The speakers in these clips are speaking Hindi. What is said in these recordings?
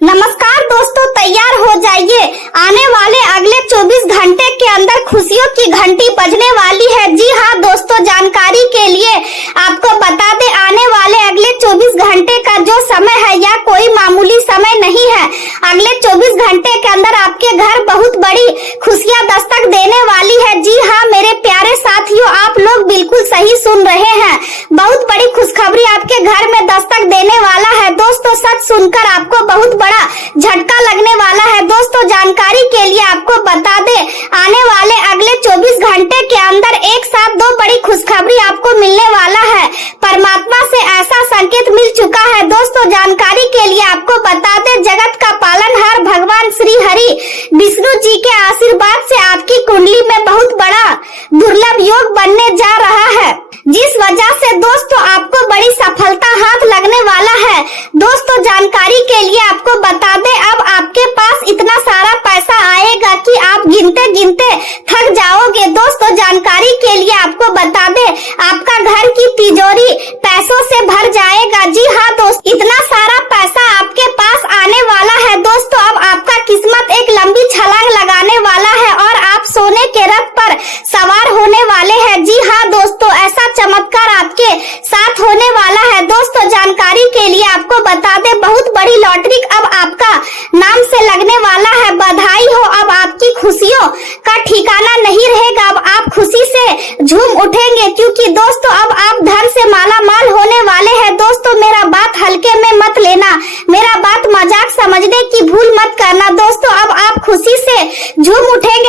नमस्कार दोस्तों, तैयार हो जाइए। आने वाले अगले 24 घंटे के अंदर खुशियों की घंटी बजने वाली है। जी हाँ दोस्तों, जानकारी के लिए आपको बता दें, आने वाले अगले 24 घंटे का जो समय है यह कोई मामूली समय नहीं है। अगले 24 घंटे के अंदर आपके घर बहुत बड़ी खुशियां दस्तक देने वाली है। जी हाँ मेरे प्यारे साथियों, आप लोग बिल्कुल सही सुन रहे हैं। बहुत बड़ी खुशखबरी आपके घर में दस्तक देने वाला है। दोस्तों, सच सुनकर आपको बहुत बड़ा झटका लगने वाला है। दोस्तों, जानकारी के लिए आपको बता दें, आने वाले अगले 24 घंटे के अंदर एक साथ दो बड़ी खुशखबरी आपको मिलने वाला है। परमात्मा से ऐसा संकेत मिल चुका है। दोस्तों, जानकारी के लिए आपको बता दें, जगत का पालनहार भगवान श्री हरि विष्णु जी के आशीर्वाद से आपकी कुंडली में बहुत बड़ा दुर्लभ योग बनने जा रहा है, जिस वजह से दोस्तों आपको बड़ी सफलता हाथ लगने वाला है। दोस्तों, जानकारी के लिए आपको बता दें, अब आपके पास इतना सारा पैसा आएगा कि आप गिनते गिनते थक जाओगे। दोस्तों, जानकारी के लिए आपको बता दें, आपका घर की तिजोरी पैसों से भर जाएगा। जी हाँ दोस्त, इतना सारा पैसा आपके पास आने वाला है। दोस्तों, अब आपका किस्मत एक लंबी छलांग लगाने वाला है और आप सोने के रथ पर सवार होने वाले हैं। जी हाँ दोस्तों, ऐसा चमत्कार आपके साथ होने वाला है। दोस्तों, जानकारी के लिए आपको बता दें, बहुत बड़ी लॉटरी अब आपका नाम से लगने वाला है। बधाई हो, अब आपकी खुशियों का ठिकाना नहीं रहेगा। अब आप खुशी से झूम उठेंगे, क्योंकि दोस्तों अब आप धन से माला माल होने वाले हैं। दोस्तों, मेरा बात हल्के में मत लेना, मेरा बात मजाक समझने की भूल मत करना। दोस्तों, अब आप खुशी से झूम उठेंगे,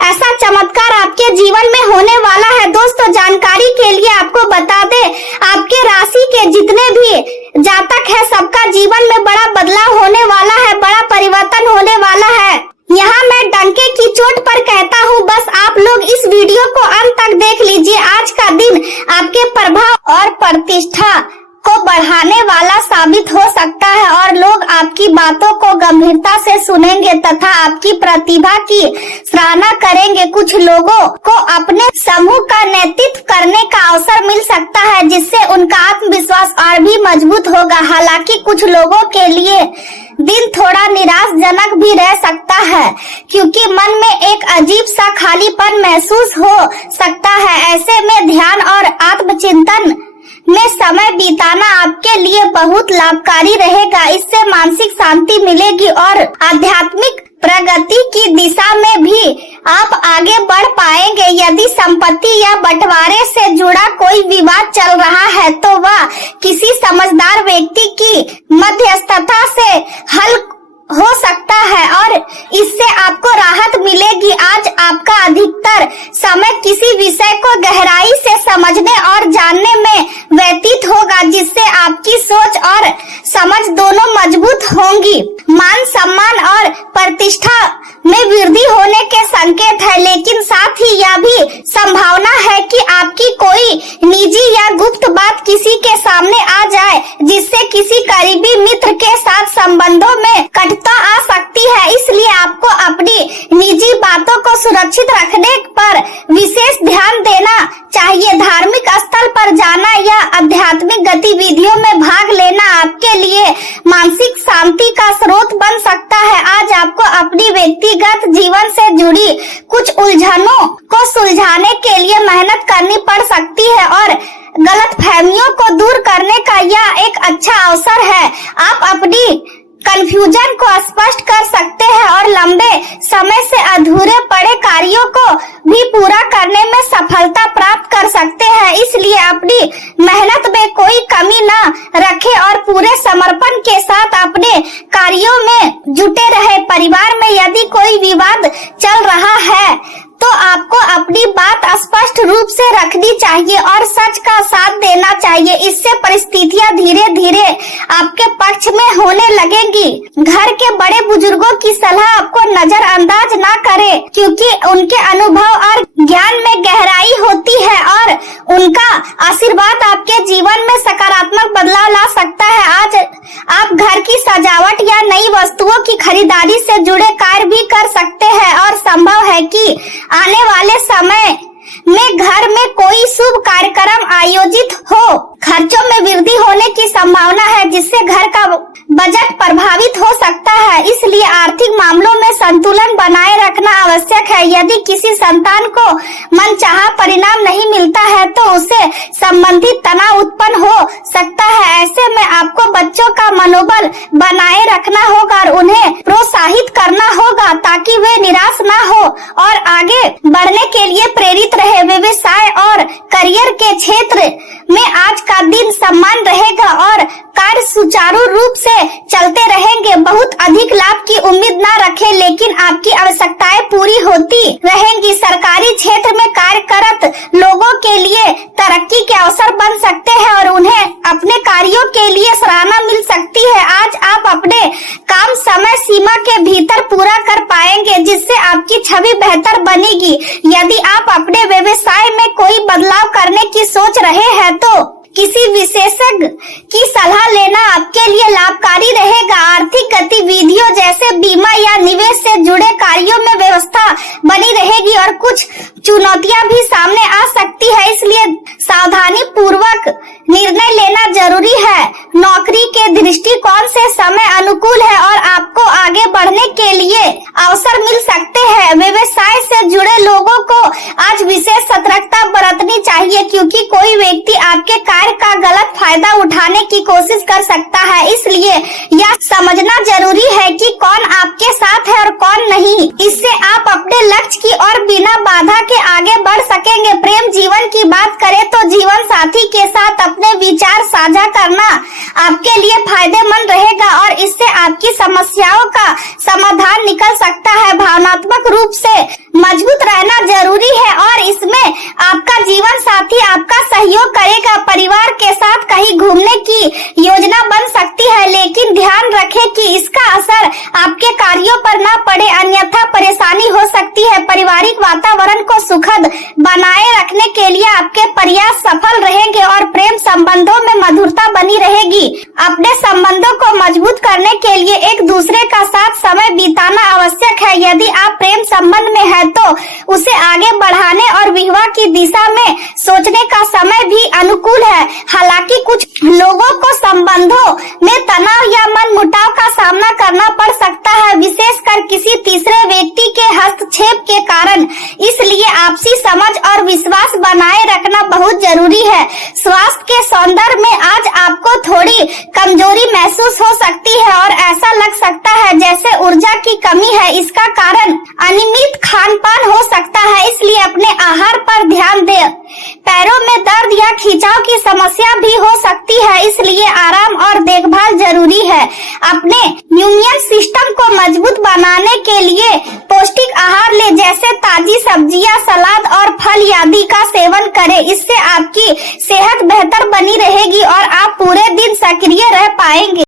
ऐसा चमत्कार आपके जीवन में होने वाला है। दोस्तों, जानकारी के लिए आपको बता दें, आपके राशि के जितने भी जातक है सबका जीवन में बड़ा बदलाव होने वाला है, बड़ा परिवर्तन होने वाला है। यहाँ मैं डंके की चोट पर कहता हूँ, बस आप लोग इस वीडियो को अंत तक देख लीजिए। आज का दिन आपके प्रभाव और प्रतिष्ठा को बढ़ाने वाला साबित हो सकता है और लोग आपकी बातों को गंभीरता से सुनेंगे तथा आपकी प्रतिभा की सराहना करेंगे। कुछ लोगों को अपने समूह का नेतृत्व करने का अवसर मिल सकता है, जिससे उनका आत्मविश्वास और भी मजबूत होगा। हालांकि कुछ लोगों के लिए दिन थोड़ा निराशजनक भी रह सकता है, क्योंकि मन में एक अजीब सा खालीपन महसूस हो सकता है। ऐसे में ध्यान और आत्मचिंतन में समय बिताना आपके लिए बहुत लाभकारी रहेगा। इससे मानसिक शांति मिलेगी और आध्यात्मिक प्रगति की दिशा में भी आप आगे बढ़ पाएंगे। यदि संपत्ति या बंटवारे से जुड़ा कोई विवाद चल रहा है तो वह किसी समझदार व्यक्ति की मध्यस्थता से हल हो सकता है और इससे आपको राहत मिलेगी। आज आपका अधिकतर समय किसी विषय को गहराई से समझने और जानने में व्यतीत होगा, जिससे आपकी सोच और समझ दोनों मजबूत होंगी। मान सम्मान और प्रतिष्ठा में वृद्धि होने के संकेत है, लेकिन साथ ही यह भी संभावना है कि आपकी कोई निजी या गुप्त बात किसी के सामने आ जाए, जिससे किसी करीबी मित्र के साथ संबंधों में कटुता आ सकती है। इसलिए आपको अपनी निजी बातों को सुरक्षित रखने पर विशेष ध्यान देना चाहिए। धार्मिक स्थल पर जाना या आध्यात्मिक गतिविधियों में भाग लेना आपके लिए मानसिक शांति का स्रोत बन सकता है। आज आपको अपनी व्यक्तिगत जीवन से जुड़ी कुछ उलझनों को सुलझाने के लिए मेहनत करनी पड़ सकती है और गलतफहमियों को दूर करने का यह एक अच्छा अवसर है। आप अपनी कंफ्यूजन को स्पष्ट कर सकते हैं और लंबे समय से अधूरे पड़े कार्यों को भी पूरा करने में सफलता प्राप्त कर सकते हैं। इसलिए अपनी मेहनत में कोई कमी न रखें और पूरे समर्पण के साथ अपने कार्यों में जुटे रहे। परिवार में यदि कोई विवाद चल रहा है तो आपको अपनी बात स्पष्ट रूप से रखनी चाहिए और सच का साथ देना चाहिए। इससे परिस्थितियां धीरे धीरे आपके पक्ष में होने लगेगी। घर के बड़े बुजुर्गों की सलाह आपको नजरअंदाज ना करें, क्योंकि उनके अनुभव और ज्ञान में गहराई होती है और उनका आशीर्वाद आपके जीवन में सकारात्मक बदलाव ला सकता है। आज आप घर की सजावट या नई वस्तुओं की खरीदारी से जुड़े कार्य भी कर सकते हैं और संभव है कि आने वाले समय में घर में कोई शुभ कार्यक्रम आयोजित हो। खर्चों में वृद्धि होने की संभावना है, जिससे घर का बजट प्रभावित हो सकता है। करना आवश्यक है। यदि किसी संतान को मनचाहा परिणाम नहीं मिलता है तो उसे संबंधित तनाव उत्पन्न हो सकता है। ऐसे में आपको बच्चों का मनोबल बनाए रखना होगा और उन्हें प्रोत्साहित करना होगा ताकि वे निराश ना हो और आगे बढ़ने के लिए प्रेरित रहे। व्यवसाय और करियर के क्षेत्र में आज का दिन सम्मान रहेगा और कार्य सुचारू रूप से चलते रहेंगे। बहुत अधिक लाभ की उम्मीद ना रखें, लेकिन आपकी आवश्यकताएं पूरी होती रहेंगी। सरकारी क्षेत्र में कार्यरत लोगों के लिए तरक्की के अवसर बन सकते हैं और उन्हें अपने कार्यों के लिए सराहना मिल सकती है। आज आप अपने काम समय सीमा के भीतर पूरा कर पाएंगे, जिससे आपकी छवि बेहतर बनेगी। यदि आप अपने व्यवसाय में कोई बदलाव करने की सोच रहे हैं तो किसी विशेषज्ञ की सलाह लेना आपके लिए लाभकारी रहेगा। आर्थिक गतिविधियों जैसे बीमा या निवेश से जुड़े कार्यों में व्यवस्था बनी रहेगी और कुछ चुनौतियां भी सामने आ सकती है, इसलिए सावधानी पूर्वक निर्णय लेना जरूरी है। नौकरी के दृष्टिकोण से समय अनुकूल है और आपको आगे बढ़ने के लिए अवसर मिल सकते हैं। व्यवसाय से जुड़े लोगों को आज विशेष सतर्कता बरतनी चाहिए, क्योंकि कोई व्यक्ति आपके कार्य का गलत फायदा उठाने की कोशिश कर सकता है। इसलिए यह समझना जरूरी है कि कौन आपके साथ है और कौन नहीं। इससे आप अपने लक्ष्य की ओर बिना बाधा के आगे बढ़ सकेंगे। प्रेम जीवन की बात करें तो जीवन साथी के साथ अपने विचार साझा करना आपके लिए फायदेमंद रहेगा और इससे आपकी समस्याओं का समाधान निकल सकता है। भावनात्मक रूप से मजबूत रहना जरूरी है और इसमें आपका जीवन साथी आपका सहयोग करेगा। परिवार के साथ कहीं घूमने की योजना बन सकती है, लेकिन ध्यान रखें कि इसका असर आपके कार्यों पर न पड़े, अन्यथा परेशानी हो सकती है। पारिवारिक वातावरण को सुखद बनाए रखने के लिए आपके प्रयास सफल रहेंगे और प्रेम संबंधों में मधुरता बनी रहेगी। अपने संबंधों को मजबूत करने के लिए एक दूसरे का साथ समय बिताना आवश्यक है। यदि आप प्रेम संबंध में हैं तो उसे आगे बढ़ाने और विवाह की दिशा में सोचने का समय भी अनुकूल है। हालांकि कुछ लोगों को संबंधों में तनाव या मनमुटाव का सामना करना पड़ सकता है, विशेषकर किसी तीसरे व्यक्ति के हस्तक्षेप के कारण। इसलिए आपसी समझ और विश्वास बनाए रखना बहुत जरूरी है। स्वास्थ्य के संदर्भ में आज आपको थोड़ी कमजोरी महसूस हो सकती है और ऐसा लग सकता है जैसे ऊर्जा की कमी है। इसका कारण अनियमित खान-पान हो सकता है, इसलिए अपने आहार पर ध्यान दें। पैरों में दर्द या खिंचाव की समस्या भी हो सकती है, इसलिए आराम और देखभाल जरूरी है। अपने इम्यून सिस्टम को मजबूत बनाने के लिए पौष्टिक आहार ले, जैसे ताजी सब्जियां, सलाद और फल आदि का सेवन करें। इससे आपकी सेहत बेहतर बनी रहेगी और आप पूरे दिन सक्रिय रह पाएंगे।